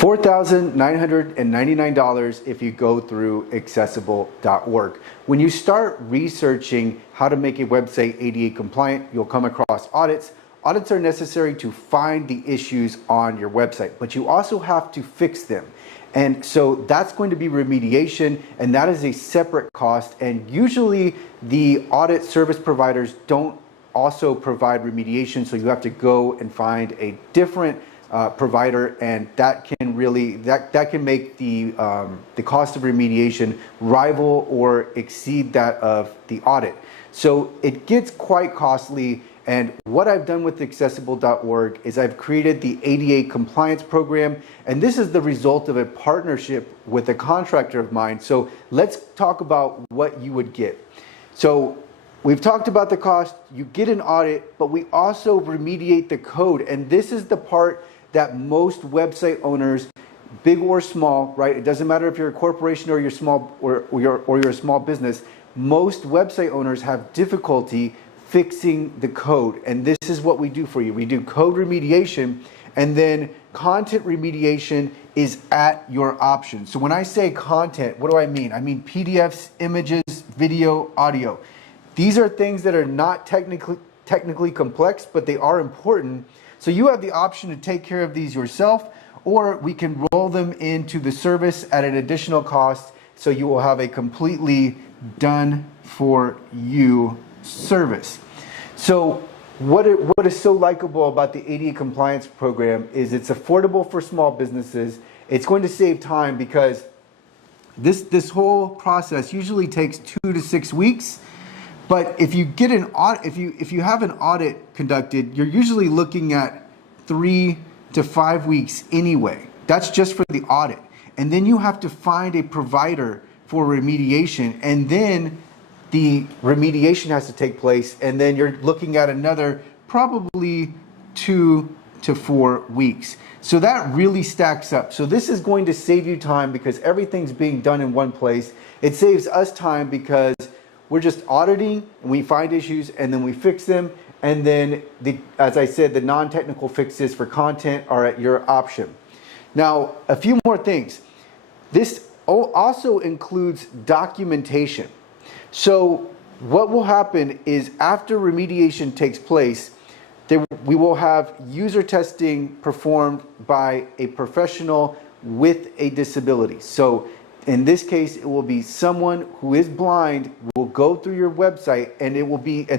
$4,999 if you go through accessible.org. When you start researching how to make a website ADA compliant, you'll come across audits. Audits are necessary to find the issues on your website, but you also have to fix them. And so that's going to be remediation, and that is a separate cost. And usually the audit service providers don't also provide remediation, so you have to go and find a different provider, and that can really that can make the cost of remediation rival or exceed that of the audit. So it gets quite costly. And what I've done with accessible.org is I've created the ADA compliance program, and this is the result of a partnership with a contractor of mine. So let's talk about what you would get. So we've talked about the cost. You get an audit, but we also remediate the code, and this is the part that most website owners, big or small, right? It doesn't matter if you're a corporation or you're small or you're a small business. Most website owners have difficulty fixing the code, and this is what we do for you. We do code remediation, and then content remediation is at your option. So when I say content, what do I mean? I mean PDFs, images, video, audio. These are things that are not technically complex, but they are important. So you have the option to take care of these yourself, or we can roll them into the service at an additional cost, so you will have a completely done for you service. So what is so likable about the ADA compliance program is it's affordable for small businesses. It's going to save time because this whole process usually takes 2 to 6 weeks. But if you get an audit, if you have an audit conducted, you're usually looking at 3 to 5 weeks anyway. That's just for the audit. And then you have to find a provider for remediation, and then the remediation has to take place, and then you're looking at another probably 2 to 4 weeks. So that really stacks up. So this is going to save you time because everything's being done in one place. It saves us time because we're just auditing and we find issues and then we fix them. And then, as I said, the non-technical fixes for content are at your option. Now, a few more things. This also includes documentation. So what will happen is after remediation takes place, we will have user testing performed by a professional with a disability. So in this case, it will be someone who is blind will go through your website, and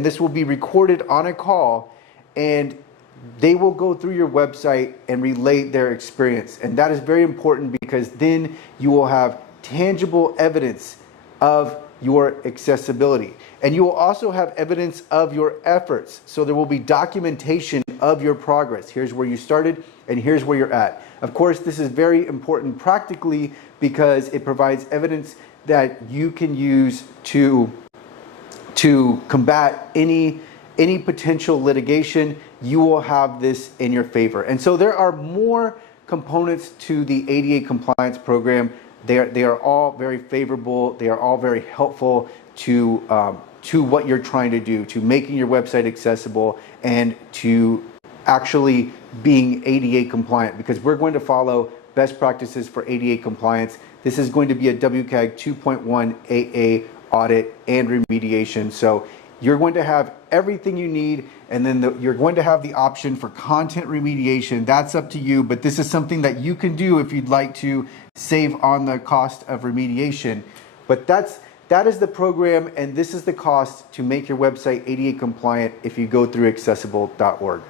this will be recorded on a call, and they will go through your website and relate their experience. And that is very important because then you will have tangible evidence of your accessibility. And you will also have evidence of your efforts. So there will be documentation of your progress. Here's where you started and here's where you're at. Of course, this is very important practically because it provides evidence that you can use to combat any potential litigation. You will have this in your favor. And so there are more components to the ADA compliance program. They are all very favorable. They are all very helpful to what you're trying to do, to making your website accessible and to actually being ADA compliant, because we're going to follow best practices for ADA compliance. This is going to be a WCAG 2.1 AA audit and remediation. So you're going to have everything you need, and then you're going to have the option for content remediation. That's up to you, but this is something that you can do if you'd like to save on the cost of remediation. But that is the program, and this is the cost to make your website ADA compliant if you go through accessible.org.